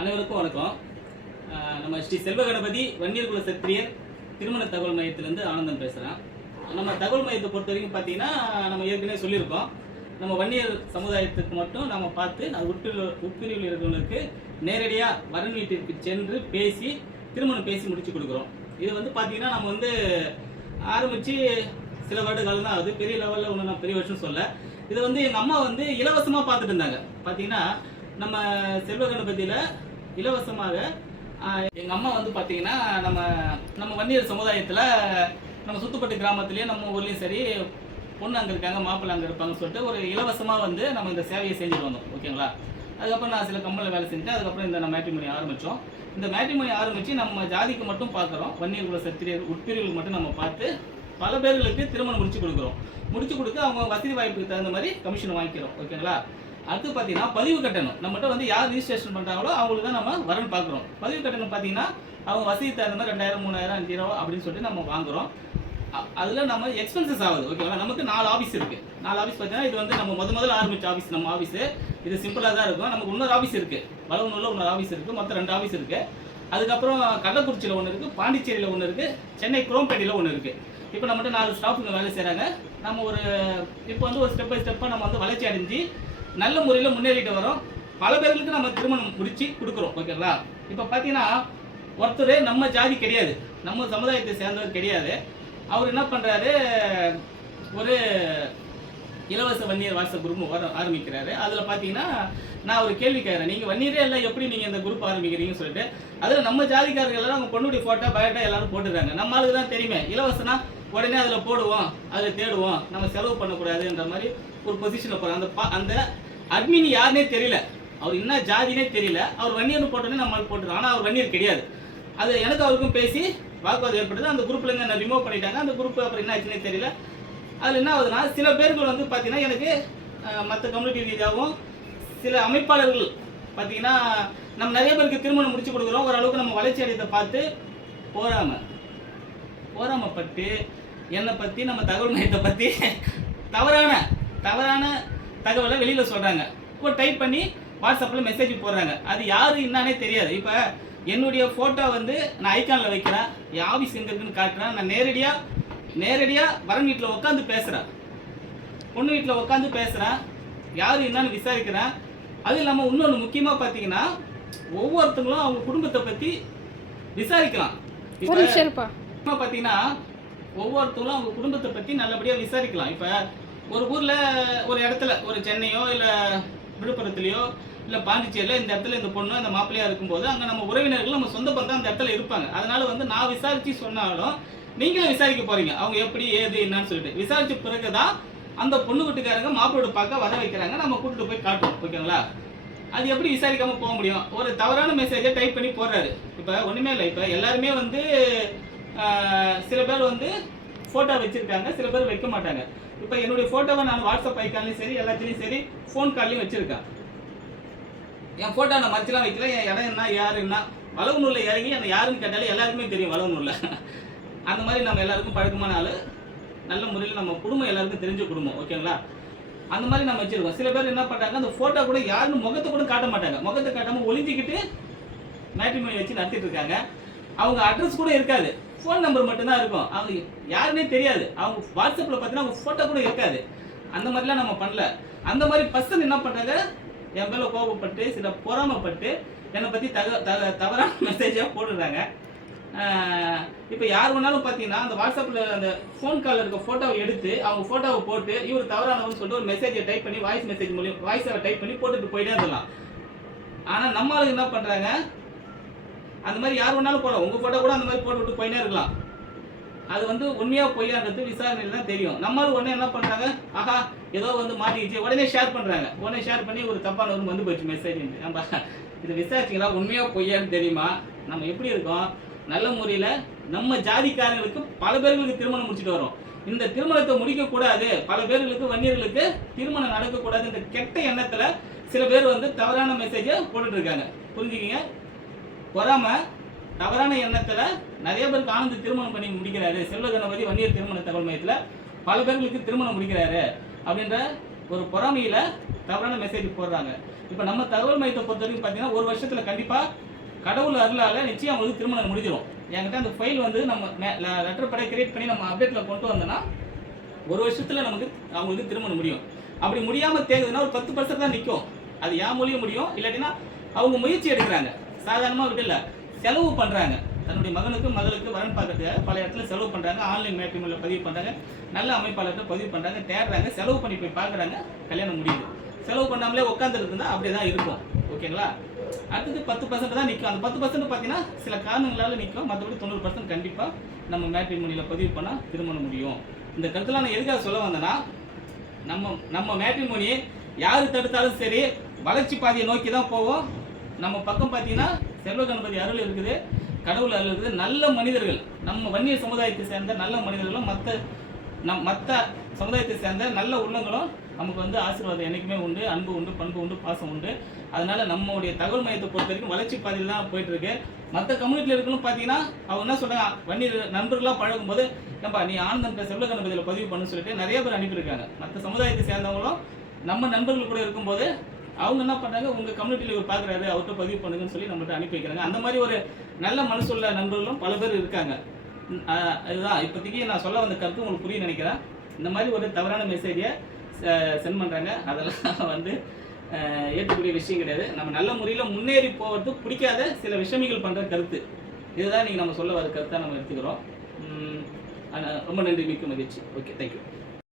அனைவருக்கும் வணக்கம். நம்ம ஸ்ரீ செல்வ கணபதி வன்னியர் குல சத்திரியர் திருமண தகவல் மையத்திலேருந்து ஆனந்தன் பேசுகிறேன். நம்ம தகவல் மையத்தை பொறுத்த வரைக்கும் பார்த்தீங்கன்னா, நம்ம ஏற்கனவே சொல்லியிருக்கோம், நம்ம வன்னியர் சமுதாயத்துக்கு மட்டும் நம்ம பார்த்து அது உட்பிரிவில் இருக்கிறவங்களுக்கு நேரடியாக வரன் வீட்டிற்கு சென்று பேசி திருமணம் பேசி முடிச்சு கொடுக்குறோம். இது வந்து பார்த்தீங்கன்னா நம்ம வந்து ஆரம்பித்து சில வருடங்கள் தான் ஆகுது. பெரிய லெவலில் ஒன்று நான் பெரிய வருஷம் சொல்ல. இதை வந்து எங்கள் அம்மா வந்து இலவசமாக பார்த்துட்டு இருந்தாங்க. பார்த்தீங்கன்னா நம்ம செல்வ கணபதியில் இலவசமாக எங்கள் அம்மா வந்து பார்த்தீங்கன்னா நம்ம வன்னியர் சமுதாயத்தில் நம்ம சுத்துப்பட்டு கிராமத்துலேயே நம்ம ஊர்லேயும் சரி, பொண்ணு அங்கே இருக்காங்க, மாப்பிள்ளை அங்கே இருப்பாங்கன்னு சொல்லிட்டு ஒரு இலவசமாக வந்து நம்ம இந்த சேவையை செஞ்சுட்டு வந்தோம். ஓகேங்களா? அதுக்கப்புறம் நான் சில கம்பெனியில் வேலை செஞ்சேன். அதுக்கப்புறம் இந்த மேட்ரிமோனி ஆரம்பித்தோம். இந்த மேட்ரிமோனி ஆரம்பித்து நம்ம ஜாதிக்கு மட்டும் பார்க்குறோம், வன்னியர் குல சத்திரியர் உட்பிரிவுகளுக்கு மட்டும் நம்ம பார்த்து பல பேர்களுக்கு திருமணம் முடிச்சு கொடுக்குறோம். முடிச்சு கொடுத்து அவங்க வசதி வாய்ப்புக்கு தகுந்த மாதிரி கமிஷன் வாங்கிக்கிறோம். ஓகேங்களா? அடுத்து பார்த்தீங்கன்னா பதிவு கட்டணம். நம்மகிட்ட வந்து யார் ரிஜிஸ்ட்ரேஷன் பண்ணுறாங்களோ அவங்களுக்கு தான் நம்ம வரன் பார்க்குறோம். பதிவு கட்டணம் பார்த்தீங்கன்னா அவங்க வசதி தகுந்த மாதிரி 2000, 3000, 5000 அப்படின்னு சொல்லிட்டு நம்ம வாங்குகிறோம். அதில் நம்ம எக்ஸ்பென்சஸ் ஆகுது. ஓகேங்களா? நமக்கு 4 ஆஃபீஸ் இருக்குது. 4 ஆஃபீஸ் பார்த்தீங்கன்னா இது வந்து நம்ம முதல்ல ஆரம்பித்த ஆஃபீஸ். நம்ம ஆஃபீஸு இது சிம்பிளாக தான் இருக்கும். நமக்கு இன்னொரு ஆஃபீஸ் இருக்குது, வளவனூரில் இன்னொரு ஆஃபீஸ் இருக்குது. மொத்தம் 2 ஆஃபீஸ் இருக்குது. அதுக்கப்புறம் கள்ளக்குறிச்சியில் ஒன்று இருக்குது, பாண்டிச்சேரியில் ஒன்று இருக்குது, சென்னை குரோம்பேட்டையில் ஒன்று இருக்குது. இப்போ நம்மகிட்ட 4 ஸ்டாஃபுங்க வேலை செய்கிறாங்க. நம்ம இப்போ வந்து ஒரு ஸ்டெப் பை ஸ்டெப்பாக நம்ம வந்து வளர்ச்சி அடைஞ்சு நல்ல முறையில் முன்னேறிட்டு வரோம். பல பேர்களுக்கு நம்ம திருமணம் முடிச்சு கொடுக்குறோம். ஓகேங்களா? இப்போ பார்த்தீங்கன்னா ஒருத்தர் நம்ம ஜாதி கிடையாது, நம்ம சமுதாயத்தை சேர்ந்தவர் கிடையாது. அவர் என்ன பண்ணுறாரு, ஒரு இலவச வன்னியர் வாட்ஸ்அப் குரூப் ஆரம்பிக்கிறாரு. அதில் பார்த்தீங்கன்னா நான் ஒரு கேள்வி கேட்குறேன், நீங்கள் வன்னியரே இல்லை, எப்படி நீங்கள் இந்த குரூப் ஆரம்பிக்கிறீங்கன்னு சொல்லிட்டு. அதில் நம்ம ஜாதிக்காரர்கள் எல்லாரும் அவங்க பொண்ணுடைய ஃபோட்டோ பயோட்டா எல்லாரும் போட்டுருக்காங்க. நம்ம ஆளுக்கு தான் தெரியுமே, இலவசனா உடனே அதில் போடுவோம், அதில் தேடுவோம், நம்ம செலவு பண்ணக்கூடாதுன்ற மாதிரி ஒரு பொசிஷனில் போகிறோம். அந்த அட்மின் யாருன்னே தெரியல, அவர் என்ன ஜாதினே தெரியல, அவர் வன்னியர்னு போட்டோன்னே நம்மளுக்கு போட்டுருவோம். ஆனால் அவர் வன்னியர் கிடையாது. அது எனக்கு அவருக்கும் பேசி வாக்குவாதம் ஏற்படுது. அந்த குரூப்லேருந்து என்ன ரிமூவ் பண்ணிட்டாங்க. அந்த குரூப் அப்புறம் என்ன ஆச்சுன்னே தெரியல. அதில் என்ன ஆகுதுன்னா, சில பேர்கள் வந்து பார்த்தீங்கன்னா எனக்கு மற்ற கம்யூனிட்டி ரீதியாகவும் சில அமைப்பாளர்கள் பார்த்தீங்கன்னா நம்ம நிறைய பேருக்கு திருமணம் முடிச்சு கொடுக்குறோம். ஓரளவுக்கு நம்ம வளர்ச்சி அடையத்தை பார்த்து போராமப்பட்டு என்னை பற்றி நம்ம தகவல் மையத்தை பற்றி தவறான தகவலை வெளியில் சொல்கிறாங்க. இப்போ டைப் பண்ணி வாட்ஸ்அப்பில் மெசேஜ் போடுறாங்க. அது யார் என்னானே தெரியாது. இப்போ என்னுடைய ஃபோட்டோ வந்து நான் ஐக்கானில் வைக்கிறேன், என் ஆஃபீஸ் எங்கே இருக்குன்னு காட்டுறேன். நான் நேரடியாக வரன் வீட்டில் உட்காந்து பேசுகிறேன், பொண்ணு வீட்டில் உட்காந்து பேசுகிறேன், யார் என்னன்னு விசாரிக்கிறேன். அது இல்லாமல் இன்னொன்று முக்கியமாக பார்த்தீங்கன்னா, ஒவ்வொருத்தங்களும் அவங்க குடும்பத்தை பற்றி விசாரிக்கலாம். இப்போ பார்த்தீங்கன்னா ஒவ்வொருத்தங்களும் அவங்க குடும்பத்தை பற்றி நல்லபடியாக விசாரிக்கலாம். இப்போ ஒரு ஊரில் ஒரு இடத்துல, ஒரு சென்னையோ இல்லை விழுப்புரத்துலையோ இல்லை பாண்டிச்சேரியில் இந்த இடத்துல இந்த பொண்ணு அந்த மாப்பிள்ளையாக இருக்கும்போது அங்கே நம்ம உறவினர்கள் நம்ம சொந்த பந்தம் அந்த இடத்துல இருப்பாங்க. அதனால வந்து நான் விசாரித்து சொன்னாலும் நீங்களும் விசாரிக்க போகிறீங்க, அவங்க எப்படி ஏது என்னன்னு சொல்லிட்டு. விசாரித்த பிறகு தான் அந்த பொண்ணு வீட்டுக்காரங்க மாப்பிள்ளோட பார்க்க வர வைக்கிறாங்க, நம்ம கூட்டிட்டு போய் காட்டுவோம். ஓகேங்களா? அது எப்படி விசாரிக்காமல் போக முடியும்? ஒரு தவறான மெசேஜை டைப் பண்ணி போடுறாரு. இப்போ ஒன்றுமே இல்லை. இப்போ எல்லாருமே வந்து சில பேர் வந்து ஃபோட்டோ வச்சுருக்காங்க, சில பேர் வைக்க மாட்டாங்க. இப்போ என்னுடைய ஃபோட்டோவை நான் வாட்ஸ்அப் ஐக்கான்லையும் சரி, எல்லாத்துலேயும் சரி, ஃபோன் கால்லையும் வச்சுருக்கேன். என் ஃபோட்டோ நான் மறைச்சலாம் வைக்கல. என் இடம் என்ன, யார் என்ன, வளவனூரில் இறங்கி அந்த யாருன்னு கேட்டாலே எல்லாருக்குமே தெரியும் வளவனூரில். அந்த மாதிரி நம்ம எல்லாருக்கும் பழக்கமான ஆள், நல்ல முறையில் நம்ம குடும்பம் எல்லாருக்கும் தெரிஞ்ச குடும்பம். ஓகேங்களா? அந்த மாதிரி நம்ம வச்சுருக்கோம். சில பேர் என்ன பண்ணுறாங்க, அந்த ஃபோட்டோ கூட யாருன்னு முகத்தை கூட காட்ட மாட்டாங்க. முகத்தை காட்டாமல் ஒளிஞ்சிக்கிட்டு மேட்ரிமோனி வச்சு நடத்திட்டு இருக்காங்க. அவங்க அட்ரஸ் கூட இருக்காது, ஃபோன் நம்பர் மட்டும்தான் இருக்கும். அவங்க யாருன்னே தெரியாது. அவங்க வாட்ஸ்அப்பில் பார்த்தீங்கன்னா அவங்க ஃபோட்டோ கூட இருக்காது. அந்த மாதிரிலாம் நம்ம பண்ணல. அந்த மாதிரி பர்சன் என்ன பண்ணுறாங்க, என் மேலே கோபப்பட்டு சில பொறாமப்பட்டு என்னை பற்றி தவறான மெசேஜாக போட்டுடுறாங்க. இப்போ யார் வேணாலும் பார்த்தீங்கன்னா அந்த வாட்ஸ்அப்பில் அந்த ஃபோன் காலில் இருக்க ஃபோட்டோவை எடுத்து அவங்க ஃபோட்டோவை போட்டு இவர் தவறானவன்னு சொல்லிட்டு ஒரு மெசேஜை டைப் பண்ணி வாய்ஸ் மெசேஜ் மூலியம் வாய்ஸை டைப் பண்ணி போட்டுட்டு போயிட்டே இருக்கலாம். ஆனால் நம்ம ஆளுங்க என்ன பண்ணுறாங்க, அந்த மாதிரி யார் வேணாலும் போடலாம், உங்கள் ஃபோட்டோ கூட அந்த மாதிரி போட்டு விட்டு போயினே இருக்கலாம். அது வந்து உண்மையாக பொய்யான்றது விசாரணையில் தான் தெரியும். நம்மளும் உடனே என்ன பண்ணுறாங்க, ஆஹா ஏதோ வந்து மாட்டிக்கிச்சு, உடனே ஷேர் பண்ணுறாங்க. உடனே ஷேர் பண்ணி ஒரு தப்பான ஒரு வந்து போயிடுச்சு மெசேஜ். நம்ம இதை விசாரிச்சிங்களா, உண்மையாக பொய்யான்னு தெரியுமா? நம்ம எப்படி இருக்கோம், நல்ல முறையில் நம்ம ஜாதிக்காரங்களுக்கு பல பேர்களுக்கு திருமணம் முடிச்சுட்டு வரோம். இந்த திருமணத்தை முடிக்கக்கூடாது, பல பேர்களுக்கு வன்னியர்களுக்கு திருமணம் நடக்கக்கூடாது, இந்த கெட்ட எண்ணத்தில் சில பேர் வந்து தவறான மெசேஜை போட்டுட்டு இருக்காங்க. புரிஞ்சுக்கிங்க. பொறாம தவறான எண்ணத்தில் நிறைய பேருக்கு ஆனந்த் திருமணம் பண்ணி முடிக்கிறாரு, செல்வ கணபதி வன்னியர் திருமண தகவல் மையத்தில் பல பேர்களுக்கு திருமணம் முடிக்கிறாரு அப்படின்ற ஒரு பொறாமையில் தவறான மெசேஜ் போடுறாங்க. இப்போ நம்ம தகவல் மையத்தை பொறுத்த வரைக்கும் பார்த்தீங்கன்னா 1 வருஷத்தில் கண்டிப்பாக கடவுள் அருளால் நிச்சயம் அவங்களுக்கு திருமணம் முடிஞ்சிடும். என்கிட்ட அந்த ஃபைல் வந்து நம்ம லெட்டர் பட கிரியேட் பண்ணி நம்ம அப்டேட்டில் கொண்டு வந்தோன்னா 1 வருஷத்தில் நமக்கு அவங்களுக்கு திருமணம் முடியும். அப்படி முடியாமல் தேங்குதுன்னா ஒரு 10% தான் நிற்கும். அது என் மூலியம் முடியும். இல்லாட்டினா அவங்க முயற்சி எடுக்கிறாங்க. சாதாரணமாக விடல, செலவு பண்ணுறாங்க. தன்னுடைய மகனுக்கு மகளுக்கு வரன் பார்க்கறதுக்காக பல இடத்துல செலவு பண்ணுறாங்க. ஆன்லைன் மேட்ரிமோனியில் பதிவு பண்ணுறாங்க. நல்ல அமைப்பாளர்கிட்ட பதிவு பண்ணுறாங்க, தேடுறாங்க, செலவு பண்ணி போய் பார்க்குறாங்க, கல்யாணம் முடியுது. செலவு பண்ணாமலே உட்காந்துருக்குன்னா அப்படியே தான் இருக்கும். ஓகேங்களா? அடுத்தது 10% தான் நிற்கும். அந்த 10% பார்த்தீங்கன்னா சில காரணங்களால் நிற்கும். மற்றபடி 90% கண்டிப்பாக நம்ம மேட்ரிமோனியில் பதிவு பண்ணால் திருமணம் முடியும். இந்த கருத்தில் நான் எதுக்காக சொல்ல வந்தேன்னா, நம்ம மேட்ரிமோனி யார் தடுத்தாலும் சரி வளர்ச்சி பாதையை நோக்கி தான் போவோம். நம்ம பக்கம் பார்த்தீங்கன்னா செல்வ கணபதி அருள் இருக்குது, கடவுள் அருள் இருக்குது. நல்ல மனிதர்கள், நம்ம வன்னிய சமுதாயத்தை சேர்ந்த நல்ல மனிதர்களும் மற்ற சமுதாயத்தை சேர்ந்த நல்ல உள்ளங்களும் நமக்கு வந்து ஆசீர்வாதம் என்றைக்குமே உண்டு. அன்பு உண்டு, பண்பு உண்டு, பாசம் உண்டு. அதனால நம்மளுடைய தகவல் மையத்தை பொறுத்த வரைக்கும் வளர்ச்சி பாதையில் தான் போயிட்டு இருக்கு. மற்ற கம்யூனிட்டியில் இருக்கணும் பார்த்தீங்கன்னா அவங்க என்ன சொல்றாங்க, வன்னியர் நண்பர்களாக பழகும்போது ஏன்பா நீ ஆனந்தன் செல்வ கணபதியில் பதிவு பண்ணு சொல்லிட்டு நிறைய பேர் அனுப்பியிருக்காங்க. மற்ற சமுதாயத்தை சேர்ந்தவங்களும் நம்ம நண்பர்கள் கூட இருக்கும்போது அவங்க என்ன பண்ணுறாங்க, உங்கள் கம்யூனிட்டியில் இவர் பார்க்குறாரு அவர்கிட்ட பதிவு பண்ணுங்கன்னு சொல்லி நம்மகிட்ட அனுப்பி வைக்கிறாங்க. அந்த மாதிரி ஒரு நல்ல மனசுள்ள நண்பர்களும் பல பேர் இருக்காங்க. அதுதான் இப்போதைக்கு நான் சொல்ல வந்த கருத்து உங்களுக்கு புரிய நினைக்கிறேன். இந்த மாதிரி ஒரு தவறான மெசேஜை சென்ட் பண்ணுறாங்க. அதெல்லாம் வந்து ஏற்றக்கூடிய விஷயம் கிடையாது. நம்ம நல்ல முறையில் முன்னேறி போகிறது பிடிக்காத சில விஷமிகள் பண்ணுற கருத்து. இதுதான் நீங்கள் நம்ம சொல்ல வர கருத்தாக நம்ம எடுத்துக்கிறோம். ரொம்ப நன்றி, மிக்க மகிழ்ச்சி. Okay, thank you.